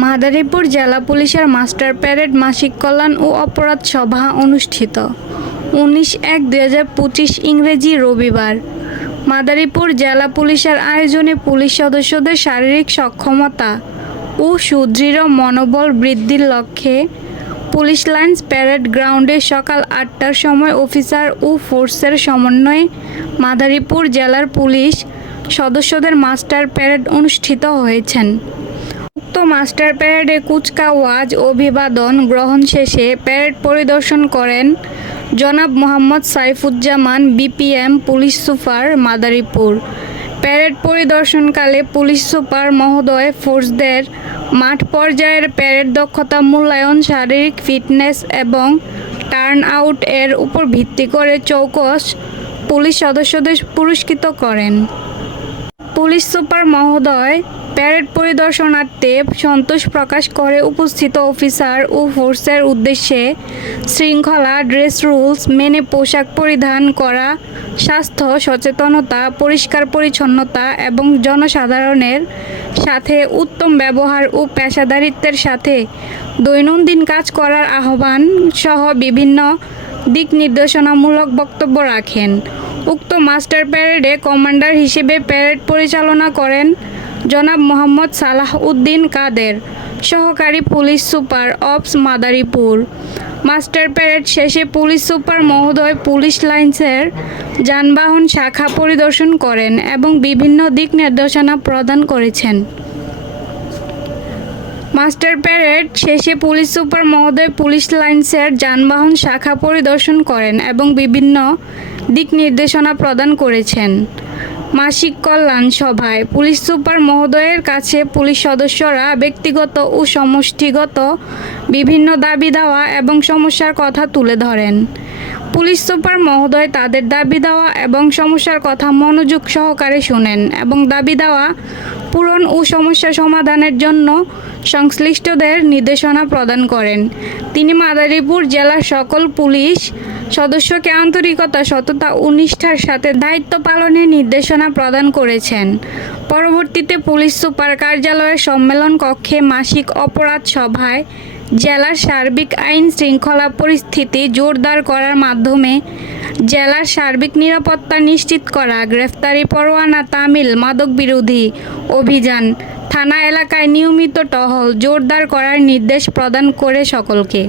মাদারীপুর জেলা পুলিশের master parade মাসিক কল্যাণ ও অপরাধ সভা অনুষ্ঠিত 19/1/2025 ইংরেজি রবিবার। মাদারীপুর জেলা পুলিশের আয়োজনে পুলিশ সদস্যদের শারীরিক সক্ষমতা ও সুদৃঢ় মনোবল বৃদ্ধির লক্ষ্যে পুলিশ লাইন্স প্যারেড গ্রাউন্ডে সকাল 8টার সময় অফিসার ও ফোর্সের সমন্বয়ে মাদারীপুর জেলার পুলিশ সদস্যদের মাস্টার প্যারেড অনুষ্ঠিত হয়েছেন। উক্ত মাস্টার প্যারেডে কুচকাওয়াজ অভিবাদন গ্রহণ শেষে প্যারেড পরিদর্শন করেন জনাব Mohammad Saifuzzaman BPM police super Madaripur. Parade পরিদর্শনকালে পুলিশ সুপার মহোদয় ফোর্সদের মাঠ পর্যায়ের প্যারেড দক্ষতা মূল্যায়ন, শারীরিক ফিটনেস এবং টার্ন আউট এর উপর ভিত্তি করে চৌকস পুলিশ সদস্যদের পুরস্কৃত করেন। পুলিশ সুপার মহোদয় প্যারেড পরিদর্শনার্থে সন্তোষ প্রকাশ করে উপস্থিত অফিসার ও ফোর্সের উদ্দেশ্যে শৃঙ্খলা, ড্রেস রুলস মেনে পোশাক পরিধান করা, স্বাস্থ্য সচেতনতা, পরিষ্কার পরিচ্ছন্নতা এবং জনসাধারণের সাথে উত্তম ব্যবহার ও পেশাদারিত্বের সাথে দৈনন্দিন কাজ করার আহ্বান সহ বিভিন্ন দিক নির্দেশনামূলক বক্তব্য রাখেন। উক্ত মাস্টার প্যারেডে কমান্ডার হিসেবে প্যারেড পরিচালনা করেন জনাব মোহাম্মদ সালাহ উদ্দিন কাদের, সহকারী police super ops Madaripur. Master parade শেষে পুলিশ সুপার মহোদয় পুলিশ লাইন্সের যানবাহন শাখা পরিদর্শন করেন এবং বিভিন্ন দিক নির্দেশনা প্রদান করেছেন। মাস্টার প্যারেড শেষে পুলিশ সুপার মহোদয় পুলিশ লাইন্সের যানবাহন শাখা পরিদর্শন করেন এবং বিভিন্ন দিক নির্দেশনা প্রদান করেছেন। মাসিক কল্যাণ সভায় পুলিশ সুপার মহোদয়ের কাছে পুলিশ সদস্যরা ব্যক্তিগত ও সমষ্টিগত বিভিন্ন দাবি দাওয়া এবং সমস্যার কথা তুলে ধরেন। পুলিশ সুপার মহোদয় তাদের দাবি দাওয়া এবং সমস্যার কথা মনোযোগ সহকারে শুনেন এবং দাবি দাওয়া পূরণ ও সমস্যা সমাধানের জন্য সংশ্লিষ্টদের নির্দেশনা প্রদান করেন। তিনি মাদারীপুর জেলার সকল পুলিশ সদস্যকে আন্তরিকতা, সততা ও নিষ্ঠার সাথে দায়িত্ব পালনের নির্দেশনা প্রদান করেছেন। পরবর্তীতে পুলিশ সুপার কার্যালয়ের সম্মেলন কক্ষে মাসিক অপরাধ সভায় জেলার সার্বিক আইন শৃঙ্খলা পরিস্থিতি জোরদার করার মাধ্যমে জেলার সার্বিক নিরাপত্তা নিশ্চিত করা, গ্রেফতারি পরোয়ানা তামিল, মাদক বিরোধী অভিযান, থানা এলাকায় নিয়মিত টহল জোরদার করার নির্দেশ প্রদান করে সকলকে।